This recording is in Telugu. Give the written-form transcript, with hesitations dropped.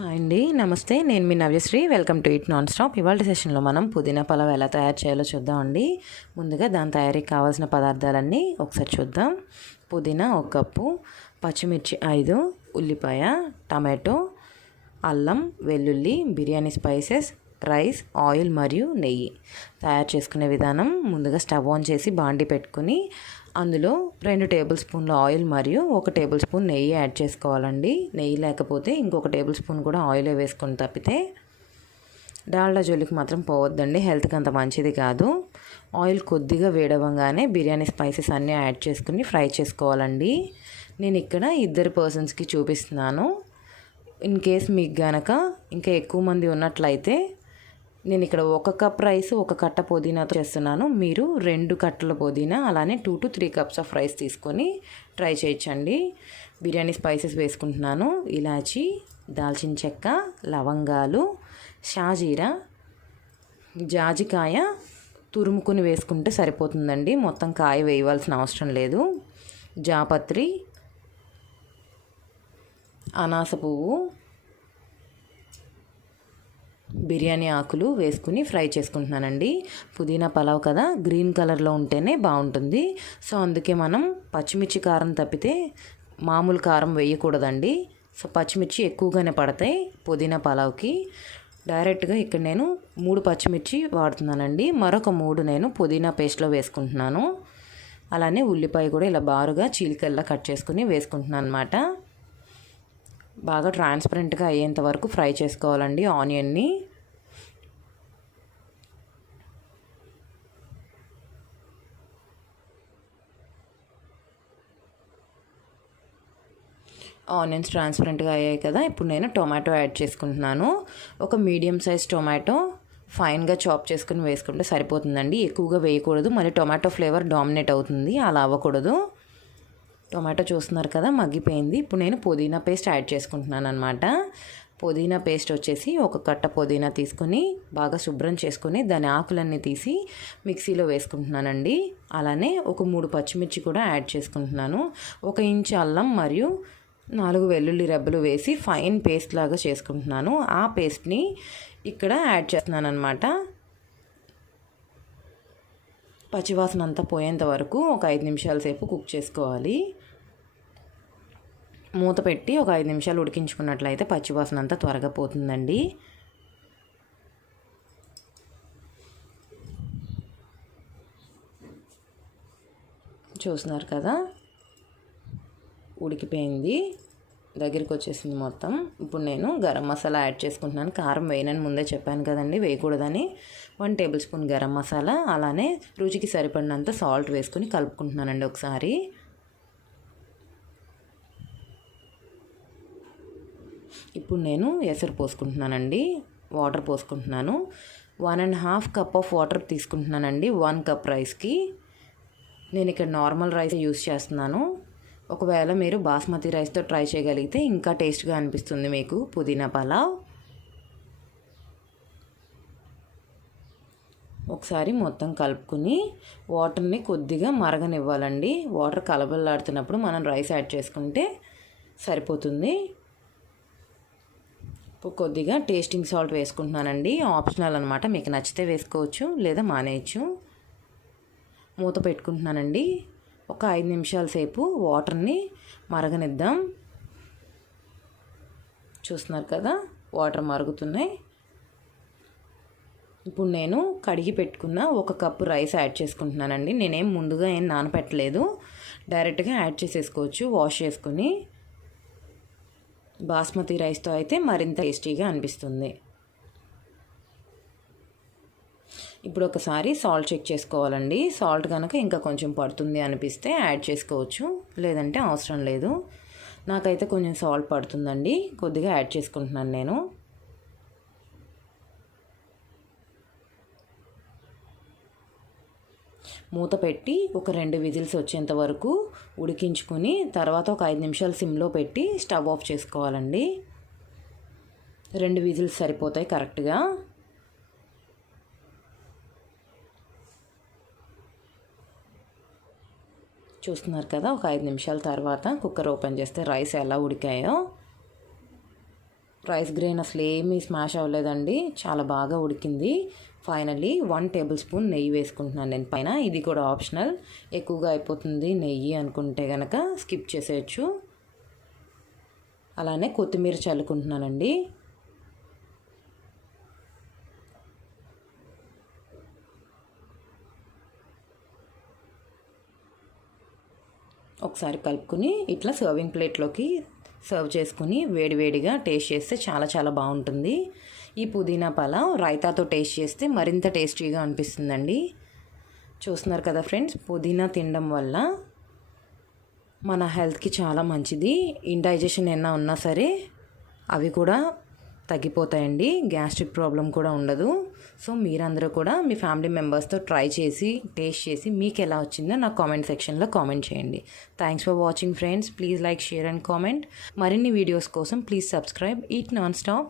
హాయ్ అండి, నమస్తే. నేను మీ Navyasri. Welcome to it non stop. ఇవాళ సెషన్లో మనం పుదీనా పలావ్ ఎలా తయారు చేయాలో చూద్దామండి. ముందుగా దాని తయారీకి కావాల్సిన పదార్థాలన్నీ ఒకసారి చూద్దాం. పుదీనా 1 కప్పు, పచ్చిమిర్చి 5, ఉల్లిపాయ, టమాటో, అల్లం, వెల్లుల్లి, బిర్యానీ స్పైసెస్, రైస్, ఆయిల్ మరియు నెయ్యి. తయారు చేసుకునే విధానం: ముందుగా స్టవ్ ఆన్ చేసి బాండి పెట్టుకుని అందులో 2 టేబుల్ స్పూన్ల ఆయిల్ మరియు 1 టేబుల్ స్పూన్ నెయ్యి యాడ్ చేసుకోవాలండి. నెయ్యి లేకపోతే ఇంకొక టేబుల్ స్పూన్ కూడా ఆయిలే వేసుకొని తప్పితే డాల్డా జోలికి మాత్రం పోవద్దండి, హెల్త్కి అంత మంచిది కాదు. ఆయిల్ కొద్దిగా వేడవంగానే బిర్యానీ స్పైసెస్ అన్నీ యాడ్ చేసుకుని ఫ్రై చేసుకోవాలండి. నేను ఇక్కడ 2 పర్సన్స్కి చూపిస్తున్నాను. ఇన్ కేస్ మీకు గనక ఇంకా ఎక్కువ మంది ఉన్నట్లయితే నేను ఇక్కడ 1 కప్ రైస్ 1 కట్ట పుదీనాతో చేస్తున్నాను. మీరు 2 కట్టల పుదీనా అలానే 2 to 3 cups ఆఫ్ రైస్ తీసుకొని ట్రై చేయొచ్చండి. బిర్యానీ స్పైసెస్ వేసుకుంటున్నాను. ఇలాచి, దాల్చిన చెక్క, లవంగాలు, షాజీరా, జాజికాయ తురుముకుని వేసుకుంటే సరిపోతుందండి. మొత్తం కాయ వేయవలసిన అవసరం లేదు. జాపత్రి, అనాస పువ్వు, బిర్యానీ ఆకులు వేసుకుని ఫ్రై చేసుకుంటున్నానండి. పుదీనా పలావ్ కదా, గ్రీన్ కలర్లో ఉంటేనే బాగుంటుంది. సో అందుకే మనం పచ్చిమిర్చి కారం తప్పితే మామూలు కారం వేయకూడదండి. సో పచ్చిమిర్చి ఎక్కువగానే పడతాయి పుదీనా పలావ్కి. డైరెక్ట్గా ఇక్కడ నేను 3 పచ్చిమిర్చి వాడుతున్నానండి. మరొక 3 నేను పుదీనా పేస్ట్లో వేసుకుంటున్నాను. అలానే ఉల్లిపాయ కూడా ఇలా బారుగా చీలికల్లా కట్ చేసుకుని వేసుకుంటున్నాను అనమాట. బాగా ట్రాన్స్పరెంట్గా అయ్యేంత వరకు ఫ్రై చేసుకోవాలండి ఆనియన్ని. ఆనియన్స్ ట్రాన్స్పరెంట్గా అయ్యాయి కదా, ఇప్పుడు నేను టొమాటో యాడ్ చేసుకుంటున్నాను. ఒక మీడియం సైజ్ టొమాటో ఫైన్గా చాప్ చేసుకుని వేసుకుంటే సరిపోతుందండి. ఎక్కువగా వేయకూడదు, మళ్ళీ టొమాటో ఫ్లేవర్ డామినేట్ అవుతుంది, అలా అవ్వకూడదు. టొమాటో చూస్తున్నారు కదా, మగ్గిపోయింది. ఇప్పుడు నేను పుదీనా పేస్ట్ యాడ్ చేసుకుంటున్నాను అనమాట. పుదీనా పేస్ట్ వచ్చేసి 1 కట్ట పుదీనా తీసుకొని బాగా శుభ్రం చేసుకొని దాని ఆకులన్నీ తీసి మిక్సీలో వేసుకుంటున్నానండి. అలానే ఒక 3 పచ్చిమిర్చి కూడా యాడ్ చేసుకుంటున్నాను. 1 ఇంచు అల్లం మరియు 4 వెల్లుల్లి రెబ్బలు వేసి ఫైన్ పేస్ట్ లాగా చేసుకుంటున్నాను. ఆ పేస్ట్ని ఇక్కడ యాడ్ చేస్తున్నాను అనమాట. పచ్చివాసన అంతా పోయేంత వరకు ఒక 5 నిమిషాల సేపు కుక్ చేసుకోవాలి. మూత పెట్టి ఒక 5 నిమిషాలు ఉడికించుకున్నట్లయితే పచ్చివాసన అంతా త్వరగా పోతుందండి. చూస్తున్నారు కదా, ఉడికిపోయింది, దగ్గరికి వచ్చేసింది మొత్తం. ఇప్పుడు నేను గరం మసాలా యాడ్ చేసుకుంటున్నాను. కారం వేయనని ముందే చెప్పాను కదండి, వేయకూడదని. 1 టేబుల్ స్పూన్ గరం మసాలా, అలానే రుచికి సరిపడినంత సాల్ట్ వేసుకుని కలుపుకుంటున్నానండి ఒకసారి. ఇప్పుడు నేను ఎసరు పోసుకుంటున్నానండి, వాటర్ పోసుకుంటున్నాను. 1.5 కప్ ఆఫ్ వాటర్ తీసుకుంటున్నానండి 1 కప్ రైస్కి. నేను ఇక్కడ నార్మల్ రైస్ యూస్ చేస్తున్నాను. ఒకవేళ మీరు బాస్మతి రైస్తో ట్రై చేయగలిగితే ఇంకా టేస్ట్గా అనిపిస్తుంది మీకు పుదీనా పలావ్. ఒకసారి మొత్తం కలుపుకుని వాటర్ని కొద్దిగా మరగనివ్వాలండి. వాటర్ కలబలాడుతున్నప్పుడు మనం రైస్ యాడ్ చేసుకుంటే సరిపోతుంది. ఇప్పుడు కొద్దిగా టేస్టింగ్ సాల్ట్ వేసుకుంటున్నానండి, ఆప్షనల్ అనమాట, మీకు నచ్చితే వేసుకోవచ్చు లేదా మానేయచ్చు. మూత పెట్టుకుంటున్నానండి. ఒక 5 నిమిషాల సేపు వాటర్ని మరగనిద్దాం. చూస్తున్నారు కదా, వాటర్ మరుగుతున్నాయి. ఇప్పుడు నేను కడిగి పెట్టుకున్న 1 కప్పు రైస్ యాడ్ చేసుకుంటున్నానండి. నేనేం ముందుగా నానపెట్టలేదు, డైరెక్ట్గా యాడ్ చేసేసుకోవచ్చు వాష్ చేసుకుని. బాస్మతి రైస్తో అయితే మరింత టేస్టీగా అనిపిస్తుంది. ఇప్పుడు ఒకసారి సాల్ట్ చెక్ చేసుకోవాలండి. సాల్ట్ కనుక ఇంకా కొంచెం పడుతుంది అనిపిస్తే యాడ్ చేసుకోవచ్చు, లేదంటే అవసరం లేదు. నాకైతే కొంచెం సాల్ట్ పడుతుందండి, కొద్దిగా యాడ్ చేసుకుంటున్నాను నేను. మూత పెట్టి ఒక 2 విజిల్స్ వచ్చేంత వరకు ఉడికించుకొని తర్వాత ఒక 5 నిమిషాలు సిమ్లో పెట్టి స్టవ్ ఆఫ్ చేసుకోవాలండి. 2 విజిల్స్ సరిపోతాయి కరెక్ట్గా. చూస్తున్నారు కదా, ఒక 5 నిమిషాల తర్వాత కుక్కర్ ఓపెన్ చేస్తే రైస్ ఎలా ఉడికాయో. రైస్ గ్రెయిన్ అసలు ఏమీ స్మాష్ అవ్వలేదండి, చాలా బాగా ఉడికింది. ఫైనల్లీ 1 టేబుల్ స్పూన్ నెయ్యి వేసుకుంటున్నాను నేను పైన. ఇది కూడా ఆప్షనల్, ఎక్కువగా అయిపోతుంది నెయ్యి అనుకుంటే కనుక స్కిప్ చేసేయచ్చు. అలానే కొత్తిమీర చల్లుకుంటున్నానండి. ఒకసారి కలుపుకుని ఇట్లా సర్వింగ్ ప్లేట్లోకి సర్వ్ చేసుకుని వేడివేడిగా టేస్ట్ చేస్తే చాలా చాలా బాగుంటుంది. ఈ పుదీనా పలావ్ రైతాతో టేస్ట్ చేస్తే మరింత టేస్టీగా అనిపిస్తుందండి. చూస్తున్నారు కదా ఫ్రెండ్స్, పుదీనా తినడం వల్ల మన హెల్త్కి చాలా మంచిది. ఇండైజెషన్ ఏమైనా ఉన్నా సరే అవి కూడా తగ్గిపోతాయండి. గ్యాస్ట్రిక్ ప్రాబ్లం కూడా ఉండదు. సో మీరందరూ కూడా మీ ఫ్యామిలీ మెంబర్స్తో ట్రై చేసి టేస్ట్ చేసి మీకు ఎలా వచ్చిందో నాకు కామెంట్ సెక్షన్లో కామెంట్ చేయండి. Thanks for watching friends. Please like, share and comment. మరిన్ని వీడియోస్ కోసం please subscribe eat non stop.